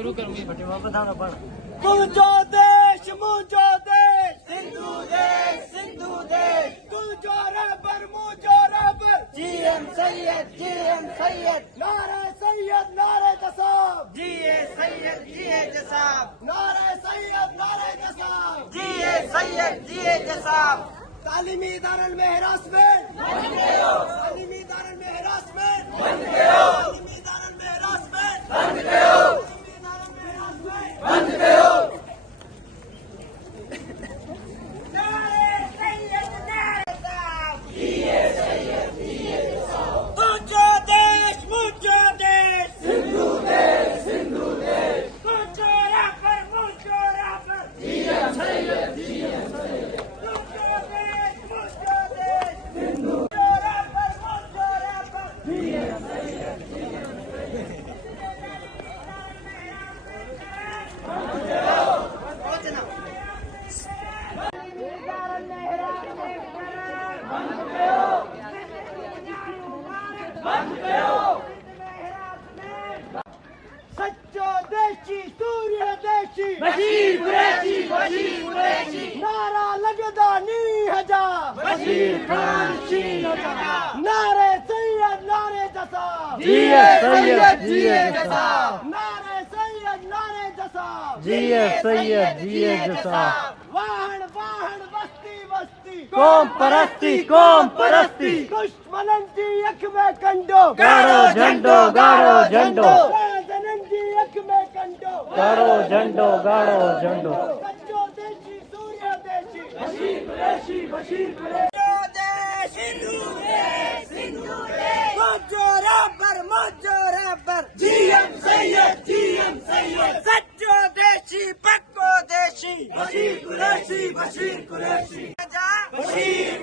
शुरू कर मुझे बटे वापस आना पड़ मुझो देश सिंधु देश तुझो रबर मुझो रबर जीएम सैयद नारे जसाब जीए जसाब नारे जसाब जीए जसाब तालीमी इदारन में हरासमेंट तालीमी इदारन में हरासमेंट तालीमी इदारन में हरासमेंट तुझो देश मुझो देश सिंधु देश तुझो रबर मुझो रबर तुझो देश मुझो देश तुझो रबर मुझो रबर सच्चो देशी सूर्य देशी बशीर कुरैशी नारा लगदा नी हजा बशीर खान शीन नारे सैयद नारे जसाब जीए जसाब नारे सैयद नारे जसाब जीए जसाब वाहन बस्ती कौम परस्ती दुश्मनन जी अख में कंडो गाड़ो झंडो राजनन जी अख में कंडो गाड़ो झंडो सच्चो देशी सूर्य देशी बशीर कुरैशी सिंधु देश मुझो रबर जीएम सैयद सच्चो देशी पक्को देशी बशीर कुरैशी बशीर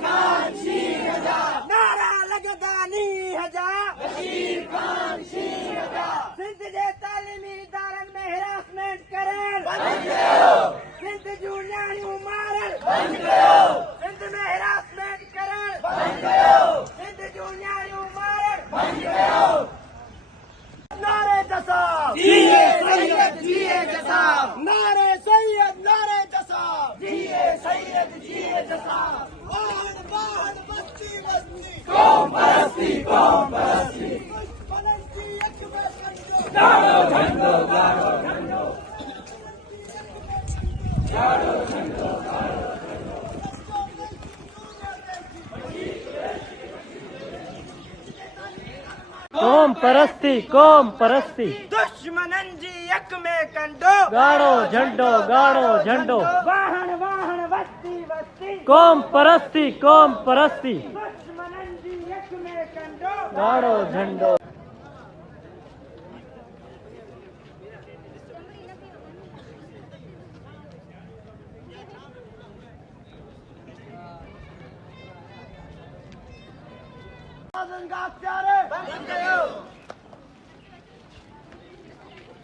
खान शीन हजा नारा लगदा नी हजा बशीर खान शीन हजा सिंध जे तालीमी इदारन में हरासमेंट करण बंद कयो सिंध जूं न्याणियूं मारण बंद कयो सिंध में हरासमेंट करण बंद कयो सिंध जूं न्याणियूं मारण बंद कयो नारे जसाब जीए जसाब नारे जसाब जीए जसाब वाहन बस्ती कौम परस्ती दुश्मनन जी अख में कंडो गाड़ो कौम परस्ती दुश्मनन जी अख में कंडो गाड़ो झंडो वाहन बस्ती कौम परस्ती दुश्मनन जी अख में कंडो गाड़ो झंडो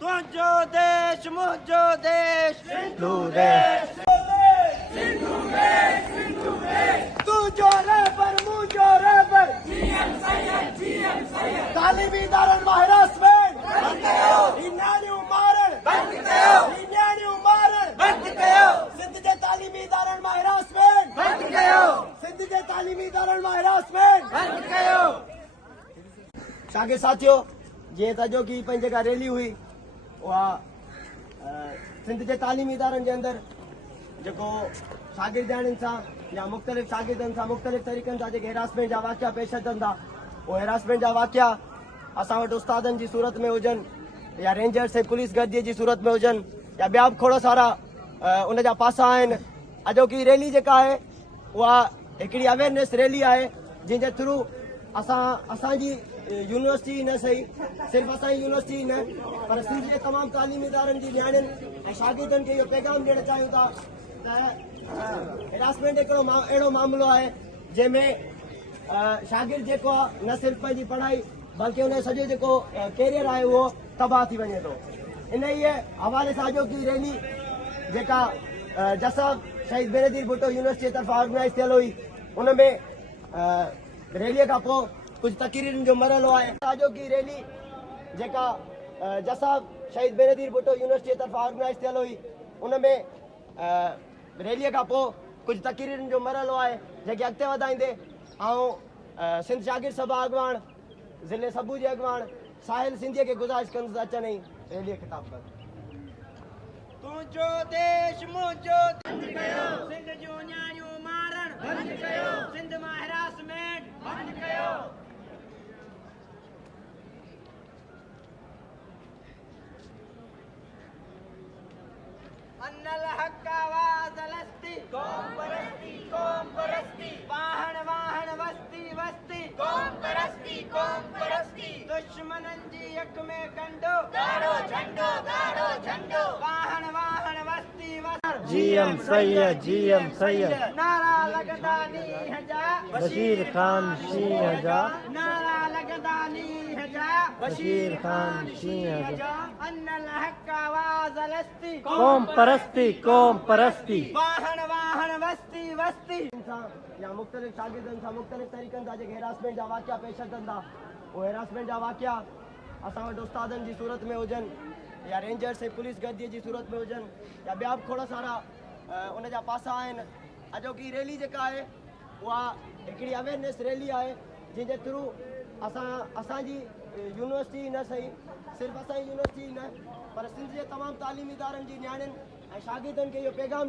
तुझो देश मुझो देश सिंधु देश तुझो रबर मुझो रबर तालीमी इदारन में हरासमेंट न्याणियूं मारण सिंध जे तालीमी इदारन में हरासमेंट सागे साथियों जे सॼो की पंहिंजे का रैली हुई उहा सिंध जे तालीमी इदारनि जे अंदरि जेको शागिर्दनि सां या मुख़्तलिफ़ शागिर्दनि सां मुख़्तलिफ़ तरीक़नि सां जेके हेरासमेंट जा वाक़िया पेश अचनि था उहे हेरासमेंट जा वाक़िया असां वटि उस्तादनि जी सूरत में हुजनि या रेंजर्स ऐं पुलिस गर्दीअ जी सूरत में हुजनि या ॿिया बि खोड़ सारा उन जा पासा आहिनि। अॼोकी रैली जेका आहे उहा हिकिड़ी अवेयरनेस रैली आहे जंहिंजे थ्रू असांजी यूनिवर्सिटी न सही सिर्फ़ु असांजी यूनिवर्सिटी न पर सिंध जे तमामु तालीमी इदारनि जी न्याणियुनि ऐं शागिर्दनि खे इहो पैगाम ॾियणु चाहियूं था त हेरासमेंट हिकिड़ो अहिड़ो मामिलो आहे जंहिंमें शागिर्द जेको आहे न सिर्फ़ु पंहिंजी पढ़ाई बल्कि उन जो सॼो जेको कैरियर आहे उहो तबाह थी वञे थो। इन ई हवाले सां अॼोकी रैली जेका जसाब शहीद बेनज़ीर भुट्टो यूनिवर्सिटी तरफ़ां ऑर्गेनाइज़ थियल हुई उनमें रैलीअ खां पोइ कुछ तकरीरन जो मरहलो है। अॼोकी रैली जेका जसाब शहीद बेनज़ीर भुट्टो यूनिवर्सिटी तरफ़ां ऑर्गेनाइज़ थियल हुई उनमें रैलीअ खां पोइ कुझु तक़रीरनि जो मरहलो आहे जेके अॻिते वधाईंदे ऐं सिंध शागिर्द सभा अॻवान ज़िले सबू जे अॻवान साहिल सिंधीअ खे गुज़ारिश कंदुसि अचनि ऐं रैलीअ ख़िताब कनि। तुंहिंजो देश मुंहिंजो सिंध जूं न्याणियूं मारण बंद कयो सिंध मां हैरासमेंट बंद कयो अन्नल हक आवाज़ लस्ती कौम परस्ती वाहन वाहन वस्ती वस्ती कौम परस्ती दुश्मनन जी अख में कंडो गाड़ो झंडो वाहन वाहन वस्ती वस्ती जीएम सैयद नारा लगदा नीह जा बशीर खान शींह जा नारा लगदा नीह जा बशीर खान शींह जा अन्नल हक आवाज़ लस्ती कौम परस्ती वाहन वाहन वस्ती या मुख़्तलिफ़ शागिर्दनि सां मुख़्तलिफ़ तरीक़नि सां जेके हैरासमेंट जा वाक़िया पेश अचनि था उहे हैरासमेंट जा वाक़िया असां वटि उस्तादनि जी सूरत में हुजनि या रेंजर्स ऐं पुलिस गर्दीअ जी सूरत में हुजनि या ॿिया बि खोड़ सारा उन जा पासा आहिनि। अॼोकी रैली जेका आहे उहा हिकिड़ी अवेयरनेस रैली आहे जंहिंजे थ्रू असांजी यूनिवर्सिटी न सही सिर्फ़ु असांजी यूनिवर्सिटी न पर सिंध जे तमामु तालीमी इदारनि जी नियाणियुनि ऐं शागिर्दनि खे इहो पैगाम